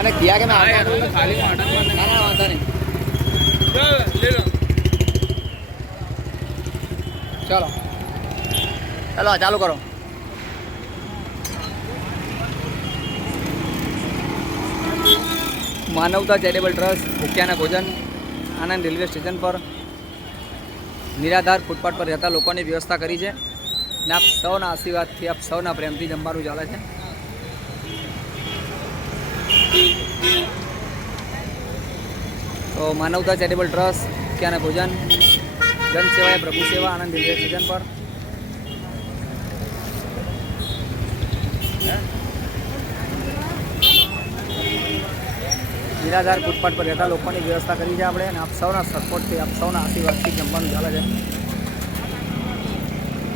મને किया કે મેં ખાલી ના વાંધો નહીં ચલો ચલો ચાલુ કરો. માનવતા ચેરિટેબલ ટ્રસ્ટ ભૂખ્યાના ભોજન આનંદ રેલવે સ્ટેશન પર નિરાધાર ફૂટપાથ પર રહેતા લોકોની વ્યવસ્થા કરી છે ને આપ સૌના આશીર્વાદથી આપ સૌના પ્રેમથી જમવાનું ચાલે છે. તો માનવતા ચેરિટેબલ ટ્રસ્ટ ભૂખ્યાના ભોજન જન સેવાએ પ્રભુ સેવા આનંદ રેલવે સ્ટેશન પર નિરાધાર ફૂટપાથ પર રહેતા લોકોની વ્યવસ્થા કરી છે આપણે અને આપ સૌના સપોર્ટથી આપ સૌના આશીર્વાદથી જમવાનું ચાલે છે.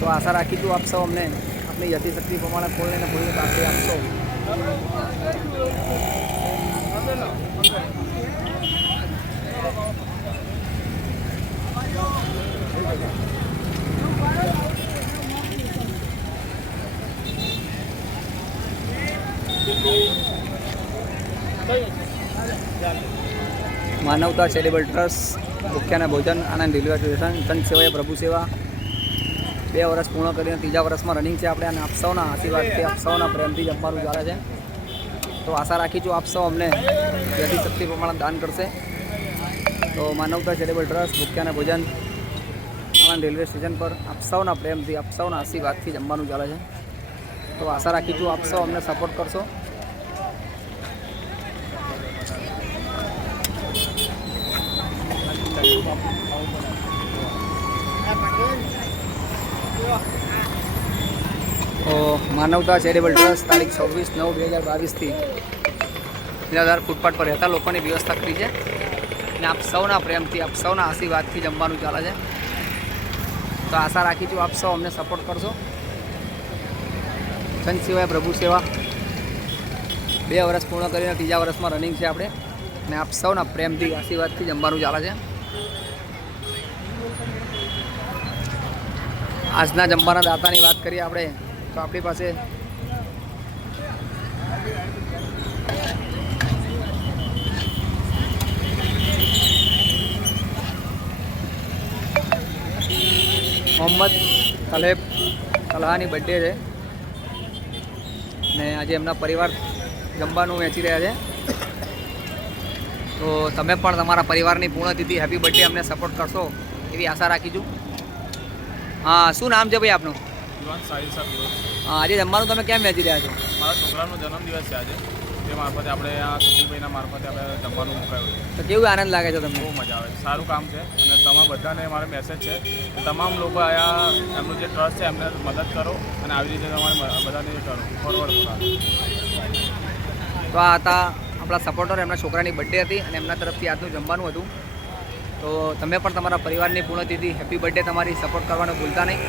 તો આશા રાખીશું આપ સૌ અમને આપણી યથાશક્તિ પ્રમાણે ખોલીને ખોલીને પાસે આપશો. માનવતા ચેરિટેબલ ટ્રસ્ટ ભૂખ્યાના ભોજન આનંદ રેલવે સ્ટેશન જન સેવાએ પ્રભુ સેવા 2 વર્ષ પૂર્ણ કરીને 3જા વર્ષમાં રનિંગ છે આપણે અને આપ સૌના આશીર્વાદથી આપ સૌના પ્રેમથી જમવાનું ચાલે છે. તો આશા રાખીશું આપ સૌ અમને યથાશક્તિ પ્રમાણે દાન કરશે. તો માનવતા ચેરિટેબલ ટ્રસ્ટ ભૂખ્યાના ભોજન આનંદ રેલવે સ્ટેશન પર આપ સૌના પ્રેમથી આપ સૌના આશીર્વાદથી જમવાનું ચાલે છે. તો આશા રાખીશું આપ સૌ અમને સપોર્ટ કરશો. તો માનવતા ચેરિટેબલ ટ્રસ્ટ તારીખ 26/9/2022થી નિરાધાર ફૂટપાથ પર રહેતા લોકોની વ્યવસ્થા કરી છે અને આપ સૌના પ્રેમથી આપ સૌના આશીર્વાદથી જમવાનું ચાલે છે. તો આશા રાખીશું આપ સૌ અમને સપોર્ટ કરશો. જન સેવાએ પ્રભુ સેવા 2 વર્ષ પૂર્ણ કરીને 3જા વર્ષમાં રનિંગ છે આપણે અને આપ સૌના પ્રેમથી આશીર્વાદથી જમવાનું ચાલે છે. આજના જમવાના દાતાની વાત કરીએ આપણે તો આપણી પાસે મોહમ્મદ તલેબ તલહાની બર્થડે છે ને આજે એમના પરિવાર જમવાનું વહેંચી રહ્યા છે. તો તમે પણ તમારા પરિવારની પૂર્ણતિથિ હેપી બર્થડે અમને સપોર્ટ કરશો એવી આશા રાખીશું. હા, શું નામ છે ભાઈ આપનું? આજે જમવાનું તમે કેમ વહેંચી રહ્યા છો? મારા છોકરાનો જન્મદિવસ છે આજે, તે મારફતે આપણે આ સુશીલભાઈના મારફતે આપણે જમવાનું મુકાયું છે. તો કેવું આનંદ લાગે છે તમને? બહુ મજા આવે, સારું કામ છે અને તમામ બધાને મારો મેસેજ છે તમામ લોકો આયા એમનું જે ટ્રસ્ટ છે એમને મદદ કરો અને આવી રીતે તમારે બધાને કરો ફોરવર્ડ કરો. તો આ હતા આપણા સપોર્ટર, એમના છોકરાની બર્થડે હતી અને એમના તરફથી આજનું જમવાનું હતું. તો તમે પણ તમારા પરિવારની પૂર્ણતિથિ હેપી બર્થડે તમારી સપોર્ટ કરવાનું ભૂલતા નહીં.